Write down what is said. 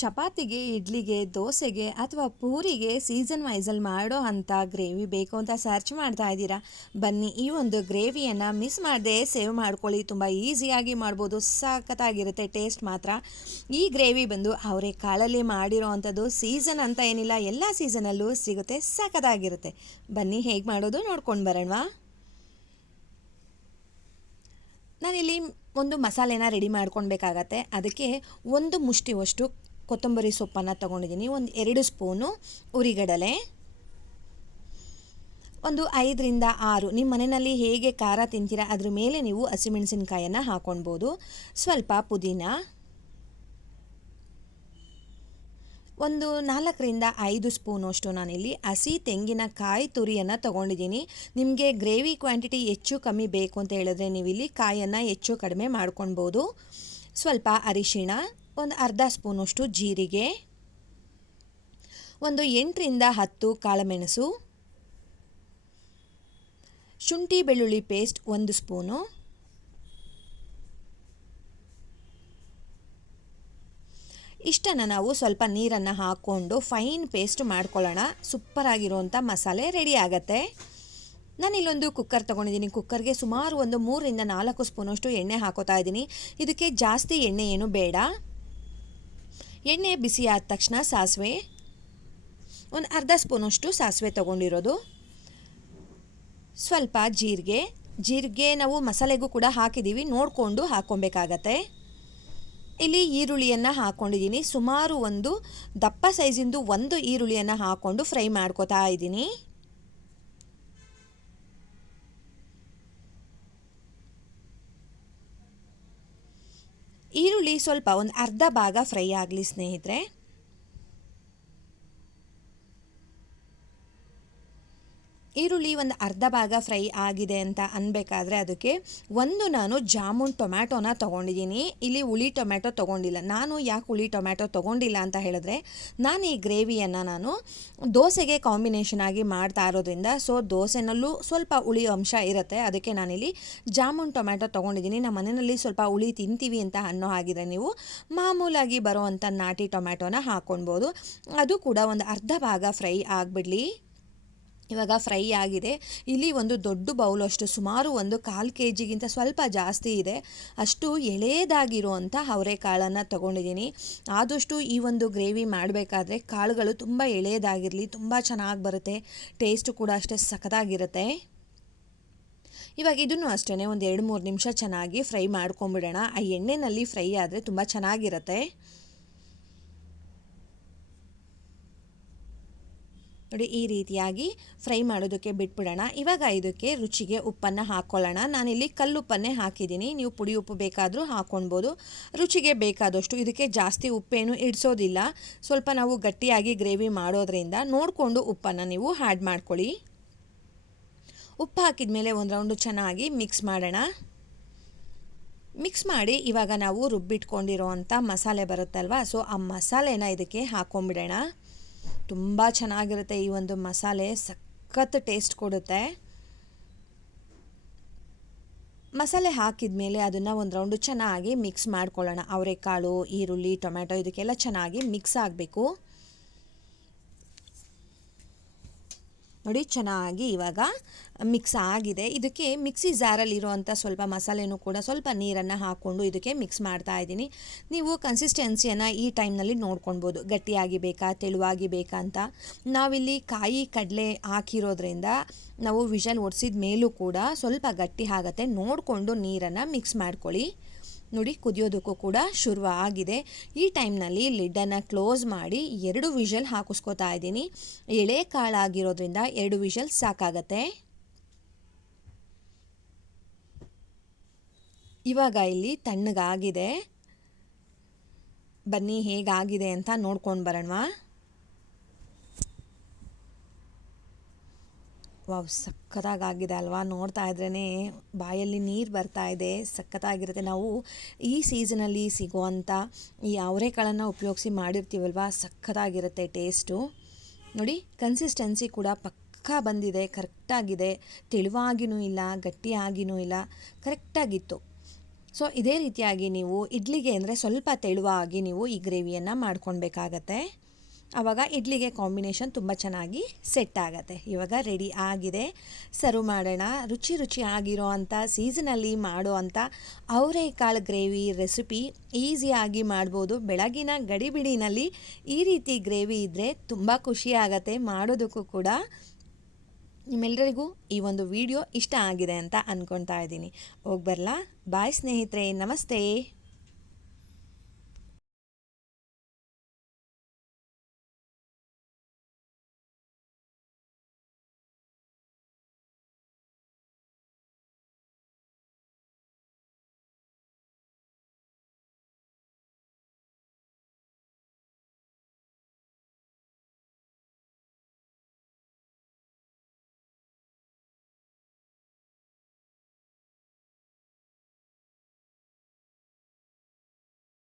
ಚಪಾತಿಗೆ, ಇಡ್ಲಿಗೆ, ದೋಸೆಗೆ ಅಥವಾ ಪೂರಿಗೆ ಸೀಸನ್ ವೈಸಲ್ಲಿ ಮಾಡೋ ಅಂಥ ಗ್ರೇವಿ ಬೇಕು ಅಂತ ಸರ್ಚ್ ಮಾಡ್ತಾ ಇದ್ದೀರಾ? ಬನ್ನಿ, ಈ ಒಂದು ಗ್ರೇವಿಯನ್ನು ಮಿಸ್ ಮಾಡದೆ ಸೇವ್ ಮಾಡ್ಕೊಳ್ಳಿ. ತುಂಬ ಈಸಿಯಾಗಿ ಮಾಡ್ಬೋದು. ಸಖತ್ತಾಗಿರುತ್ತೆ ಟೇಸ್ಟ್ ಮಾತ್ರ. ಈ ಗ್ರೇವಿ ಬಂದು ಅವರೇ ಕಾಳಲ್ಲಿ ಮಾಡಿರೋ ಅಂಥದ್ದು ಸೀಸನ್ ಅಂತ ಏನಿಲ್ಲ, ಎಲ್ಲ ಸೀಸನಲ್ಲೂ ಸಿಗುತ್ತೆ, ಸಖತ್ತಾಗಿರುತ್ತೆ. ಬನ್ನಿ, ಹೇಗೆ ಮಾಡೋದು ನೋಡ್ಕೊಂಡು ಬರೋಣವಾ? ನಾನಿಲ್ಲಿ ಒಂದು ಮಸಾಲೆನ ರೆಡಿ ಮಾಡ್ಕೊಳ್ಬೇಕಾಗತ್ತೆ. ಅದಕ್ಕೆ ಒಂದು ಮುಷ್ಟಿವಷ್ಟು ಕೊತ್ತಂಬರಿ ಸೊಪ್ಪನ್ನು ತೊಗೊಂಡಿದ್ದೀನಿ. ಒಂದು ಎರಡು ಸ್ಪೂನು ಉರಿಗಡಲೆ, ಒಂದು ಐದರಿಂದ ಆರು. ನಿಮ್ಮ ಮನೆಯಲ್ಲಿ ಹೇಗೆ ಖಾರ ತಿಂತೀರಾ? ಅದ್ರ ಮೇಲೆ ನೀವು ಹಸಿಮೆಣಸಿನ್ಕಾಯನ್ನು ಹಾಕೊಳ್ಬೋದು. ಸ್ವಲ್ಪ ಪುದೀನ, ಒಂದು ನಾಲ್ಕರಿಂದ ಐದು ಸ್ಪೂನಷ್ಟು ನಾನಿಲ್ಲಿ ಹಸಿ ತೆಂಗಿನಕಾಯಿ ತುರಿಯನ್ನು ತೊಗೊಂಡಿದ್ದೀನಿ. ನಿಮಗೆ ಗ್ರೇವಿ ಕ್ವಾಂಟಿಟಿ ಹೆಚ್ಚು ಕಮ್ಮಿ ಬೇಕು ಅಂತ ಹೇಳಿದ್ರೆ ನೀವಿಲ್ಲಿ ಕಾಯನ್ನು ಹೆಚ್ಚು ಕಡಿಮೆ ಮಾಡ್ಕೊಳ್ಬೋದು. ಸ್ವಲ್ಪ ಅರಿಶಿಣ ಒಂದು ಅರ್ಧ ಸ್ಪೂನಷ್ಟು ಜೀರಿಗೆ, ಒಂದು ಎಂಟರಿಂದ ಹತ್ತು ಕಾಳುಮೆಣಸು, ಶುಂಠಿ ಬೆಳ್ಳುಳ್ಳಿ ಪೇಸ್ಟ್ ಒಂದು ಸ್ಪೂನು, ಇಷ್ಟನ್ನು ನಾವು ಸ್ವಲ್ಪ ನೀರನ್ನು ಹಾಕ್ಕೊಂಡು ಫೈನ್ ಪೇಸ್ಟ್ ಮಾಡ್ಕೊಳ್ಳೋಣ. ಸೂಪರಾಗಿರುವಂಥ ಮಸಾಲೆ ರೆಡಿ ಆಗುತ್ತೆ. ನಾನು ಇಲ್ಲೊಂದು ಕುಕ್ಕರ್ ತೊಗೊಂಡಿದ್ದೀನಿ. ಕುಕ್ಕರ್ಗೆ ಸುಮಾರು ಒಂದು ಮೂರರಿಂದ ನಾಲ್ಕು ಸ್ಪೂನಷ್ಟು ಎಣ್ಣೆ ಹಾಕೋತಾ ಇದ್ದೀನಿ. ಇದಕ್ಕೆ ಜಾಸ್ತಿ ಎಣ್ಣೆ ಏನು ಬೇಡ. ಎಣ್ಣೆ ಬಿಸಿ ಆದ ತಕ್ಷಣ ಸಾಸಿವೆ, ಒಂದು ಅರ್ಧ ಸ್ಪೂನಷ್ಟು ಸಾಸಿವೆ ತೊಗೊಂಡಿರೋದು. ಸ್ವಲ್ಪ ಜೀರಿಗೆ ಜೀರಿಗೆ ನಾವು ಮಸಾಲೆಗೂ ಕೂಡ ಹಾಕಿದ್ದೀವಿ, ನೋಡಿಕೊಂಡು ಹಾಕ್ಕೊಬೇಕಾಗತ್ತೆ. ಇಲ್ಲಿ ಈರುಳ್ಳಿಯನ್ನು ಹಾಕ್ಕೊಂಡಿದ್ದೀನಿ ಸುಮಾರು ಒಂದು ದಪ್ಪ ಸೈಜಿಂದು ಒಂದು ಈರುಳ್ಳಿಯನ್ನು ಹಾಕ್ಕೊಂಡು ಫ್ರೈ ಮಾಡ್ಕೋತಾ ಇದ್ದೀನಿ. ಈರುಳ್ಳಿ ಸ್ವಲ್ಪ ಒಂದು ಅರ್ಧ ಭಾಗ ಫ್ರೈ ಆಗಲಿ ಸ್ನೇಹಿತರೆ. ಈರುಳ್ಳಿ ಒಂದು ಅರ್ಧ ಭಾಗ ಫ್ರೈ ಆಗಿದೆ ಅಂತ ಅನ್ಬೇಕಾದ್ರೆ ಅದಕ್ಕೆ ಒಂದು ನಾನು ಜಾಮೂನ್ ಟೊಮ್ಯಾಟೋನ ತೊಗೊಂಡಿದ್ದೀನಿ. ಇಲ್ಲಿ ಹುಳಿ ಟೊಮ್ಯಾಟೊ ತೊಗೊಂಡಿಲ್ಲ. ನಾನು ಯಾಕೆ ಹುಳಿ ಟೊಮ್ಯಾಟೊ ತೊಗೊಂಡಿಲ್ಲ ಅಂತ ಹೇಳಿದ್ರೆ, ನಾನು ಈ ಗ್ರೇವಿಯನ್ನು ನಾನು ದೋಸೆಗೆ ಕಾಂಬಿನೇಷನ್ ಆಗಿ ಮಾಡ್ತಾ ಇರೋದ್ರಿಂದ, ಸೊ ದೋಸೆನಲ್ಲೂ ಸ್ವಲ್ಪ ಹುಳಿ ಅಂಶ ಇರುತ್ತೆ. ಅದಕ್ಕೆ ನಾನಿಲ್ಲಿ ಜಾಮೂನ್ ಟೊಮ್ಯಾಟೊ ತೊಗೊಂಡಿದ್ದೀನಿ. ನಮ್ಮ ಮನೆಯಲ್ಲಿ ಸ್ವಲ್ಪ ಹುಳಿ ತಿಂತೀವಿ ಅಂತ ಅನ್ನೋ ಹಾಗಿದ್ರೆ ನೀವು ಮಾಮೂಲಾಗಿ ಬರೋವಂಥ ನಾಟಿ ಟೊಮ್ಯಾಟೊನ ಹಾಕ್ಕೊಳ್ಬೋದು ಅದು ಕೂಡ ಒಂದು ಅರ್ಧ ಭಾಗ ಫ್ರೈ ಆಗಿಬಿಡ್ಲಿ. ಇವಾಗ ಫ್ರೈ ಆಗಿದೆ. ಇಲ್ಲಿ ಒಂದು ದೊಡ್ಡ ಬೌಲ್ ಅಷ್ಟು, ಸುಮಾರು ಒಂದು ಕಾಲು ಕೆ ಜಿಗಿಂತ ಸ್ವಲ್ಪ ಜಾಸ್ತಿ ಇದೆ. ಅಷ್ಟು ಎಳೆಯದಾಗಿರುವಂಥ ಅವರೆಕಾಳನ್ನು ತೊಗೊಂಡಿದ್ದೀನಿ. ಆದಷ್ಟು ಈ ಒಂದು ಗ್ರೇವಿ ಮಾಡಬೇಕಾದ್ರೆ ಕಾಳುಗಳು ತುಂಬ ಎಳೆಯದಾಗಿರಲಿ, ತುಂಬ ಚೆನ್ನಾಗಿ ಬರುತ್ತೆ. ಟೇಸ್ಟು ಕೂಡ ಅಷ್ಟೇ ಸಖತ್ತಾಗಿರುತ್ತೆ. ಇವಾಗ ಇದನ್ನು ಅಷ್ಟೇ ಒಂದು ಎರಡು ಮೂರು ನಿಮಿಷ ಚೆನ್ನಾಗಿ ಫ್ರೈ ಮಾಡ್ಕೊಂಬಿಡೋಣ. ಆ ಎಣ್ಣೆನಲ್ಲಿ ಫ್ರೈ ಆದರೆ ತುಂಬ ಚೆನ್ನಾಗಿರುತ್ತೆ. ನೋಡಿ, ಈ ರೀತಿಯಾಗಿ ಫ್ರೈ ಮಾಡೋದಕ್ಕೆ ಬಿಟ್ಬಿಡೋಣ. ಇವಾಗ ಇದಕ್ಕೆ ರುಚಿಗೆ ಉಪ್ಪನ್ನು ಹಾಕ್ಕೊಳ್ಳೋಣ ನಾನಿಲ್ಲಿ ಕಲ್ಲುಪ್ಪನ್ನೇ ಹಾಕಿದ್ದೀನಿ. ನೀವು ಪುಡಿ ಉಪ್ಪು ಬೇಕಾದರೂ ಹಾಕ್ಕೊಳ್ಬೋದು ರುಚಿಗೆ ಬೇಕಾದಷ್ಟು ಇದಕ್ಕೆ ಜಾಸ್ತಿ ಉಪ್ಪೇನು ಇಡಿಸೋದಿಲ್ಲ. ಸ್ವಲ್ಪ ನಾವು ಗಟ್ಟಿಯಾಗಿ ಗ್ರೇವಿ ಮಾಡೋದ್ರಿಂದ ನೋಡಿಕೊಂಡು ಉಪ್ಪನ್ನು ನೀವು ಹ್ಯಾಡ್ ಮಾಡ್ಕೊಳ್ಳಿ. ಉಪ್ಪು ಹಾಕಿದ ಮೇಲೆ ಒಂದು ರೌಂಡು ಚೆನ್ನಾಗಿ ಮಿಕ್ಸ್ ಮಾಡೋಣ. ಮಿಕ್ಸ್ ಮಾಡಿ ಇವಾಗ ನಾವು ರುಬ್ಬಿಟ್ಕೊಂಡಿರೋ ಅಂಥ ಮಸಾಲೆ ಬರುತ್ತಲ್ವ, ಸೊ ಆ ಮಸಾಲೆನ ಇದಕ್ಕೆ ಹಾಕ್ಕೊಂಬಿಡೋಣ ತುಂಬ ಚೆನ್ನಾಗಿರುತ್ತೆ ಈ ಒಂದು ಮಸಾಲೆ. ಸಖತ್ ಟೇಸ್ಟ್ ಕೊಡುತ್ತೆ. ಮಸಾಲೆ ಹಾಕಿದ ಮೇಲೆ ಅದನ್ನು ಒಂದು ರೌಂಡು ಚೆನ್ನಾಗಿ ಮಿಕ್ಸ್ ಮಾಡ್ಕೊಳ್ಳೋಣ. ಅವರೆಕಾಳು, ಈರುಳ್ಳಿ ಟೊಮೆಟೊ ಇದಕ್ಕೆಲ್ಲ ಚೆನ್ನಾಗಿ ಮಿಕ್ಸ್ ಆಗಬೇಕು. ನೋಡಿ, ಚೆನ್ನಾಗಿ ಇವಾಗ ಮಿಕ್ಸ್ ಆಗಿದೆ. ಇದಕ್ಕೆ ಮಿಕ್ಸಿ ಜಾರಲ್ಲಿರುವಂಥ ಸ್ವಲ್ಪ ಮಸಾಲೆನೂ ಕೂಡ ಸ್ವಲ್ಪ ನೀರನ್ನು ಹಾಕ್ಕೊಂಡು ಇದಕ್ಕೆ ಮಿಕ್ಸ್ ಮಾಡ್ತಾ ಇದ್ದೀನಿ. ನೀವು ಕನ್ಸಿಸ್ಟೆನ್ಸಿಯನ್ನು ಈ ಟೈಮ್ನಲ್ಲಿ ನೋಡ್ಕೊಳ್ಬೋದು. ಗಟ್ಟಿಯಾಗಿ ಬೇಕಾ, ತೆಳುವಾಗಿ ಬೇಕಾ ಅಂತ. ನಾವಿಲ್ಲಿ ಕಾಯಿ ಕಡಲೆ ಹಾಕಿರೋದ್ರಿಂದ ನಾವು ವಿಷಲ್ ಒಡಿಸಿದ ಮೇಲೂ ಕೂಡ ಸ್ವಲ್ಪ ಗಟ್ಟಿ ಆಗುತ್ತೆ. ನೋಡಿಕೊಂಡು ನೀರನ್ನು ಮಿಕ್ಸ್ ಮಾಡ್ಕೊಳ್ಳಿ. ನೋಡಿ ಕುದಿಯೋದಕ್ಕೂ ಕೂಡ ಶುರು ಆಗಿದೆ. ಈ ಟೈಮ್ನಲ್ಲಿ ಲಿಡ್ಡನ್ನು ಕ್ಲೋಸ್ ಮಾಡಿ ಎರಡು ವಿಷಲ್ ಹಾಕಿಸ್ಕೋತಾ ಇದ್ದೀನಿ. ಎಳೆ ಕಾಳಾಗಿರೋದ್ರಿಂದ ಎರಡು ವಿಷಲ್ ಸಾಕಾಗತ್ತೆ. ಇವಾಗ ಇಲ್ಲಿ ತಣ್ಣಗಾಗಿದೆ. ಬನ್ನಿ ಹೇಗಾಗಿದೆ ಅಂತ ನೋಡ್ಕೊಂಡು ಬರೋಣವಾ. ವಾವ್ ಆಗಿದೆ ಅಲ್ವಾ? ನೋಡ್ತಾ ಇದ್ರೇ ಬಾಯಲ್ಲಿ ನೀರು ಬರ್ತಾ ಇದೆ, ಸಖತ್ತಾಗಿರುತ್ತೆ. ನಾವು ಈ ಸೀಸನಲ್ಲಿ ಸಿಗುವಂಥ ಈ ಅವರೆಕಾಳನ್ನು ಉಪಯೋಗಿಸಿ ಮಾಡಿರ್ತೀವಲ್ವಾ? ಸಖತ್ತಾಗಿರುತ್ತೆ ಟೇಸ್ಟು. ನೋಡಿ ಕನ್ಸಿಸ್ಟೆನ್ಸಿ ಕೂಡ ಪಕ್ಕಾ ಬಂದಿದೆ, ಕರೆಕ್ಟಾಗಿದೆ. ತೆಳುವಾಗಿನೂ ಇಲ್ಲ, ಗಟ್ಟಿಯಾಗಿನೂ ಇಲ್ಲ, ಕರೆಕ್ಟಾಗಿತ್ತು. ಸೊ, ಇದೇ ರೀತಿಯಾಗಿ ನೀವು ಇಡ್ಲಿಗೆ ಅಂದರೆ ಸ್ವಲ್ಪ ತೆಳುವಾಗಿ ನೀವು ಈ ಗ್ರೇವಿಯನ್ನು ಮಾಡ್ಕೊಳ್ಬೇಕಾಗತ್ತೆ ಆವಾಗ ಇಡ್ಲಿಗೆ ಕಾಂಬಿನೇಷನ್ ತುಂಬ ಚೆನ್ನಾಗಿ ಸೆಟ್ ಆಗುತ್ತೆ. ಇವಾಗ ರೆಡಿ ಆಗಿದೆ. ಸರ್ವ್ ಮಾಡೋಣ. ರುಚಿ ರುಚಿ ಆಗಿರೋ ಅಂಥ ಸೀಸನಲ್ಲಿ ಮಾಡೋ ಅಂಥ ಅವರೆಕಾಳು ಗ್ರೇವಿ ರೆಸಿಪಿ ಈಸಿಯಾಗಿ ಮಾಡ್ಬೋದು. ಬೆಳಗಿನ ಗಡಿಬಿಡಿನಲ್ಲಿ ಈ ರೀತಿ ಗ್ರೇವಿ ಇದ್ದರೆ ತುಂಬ ಖುಷಿ ಮಾಡೋದಕ್ಕೂ ಕೂಡ. ನಿಮ್ಮೆಲ್ಲರಿಗೂ ಈ ಒಂದು ವಿಡಿಯೋ ಇಷ್ಟ ಆಗಿದೆ ಅಂತ ಅಂದ್ಕೊಳ್ತಾ ಇದ್ದೀನಿ. ಹೋಗಿ ಬರಲಾ. ಬಾಯ್ ಸ್ನೇಹಿತರೆ. ನಮಸ್ತೆ.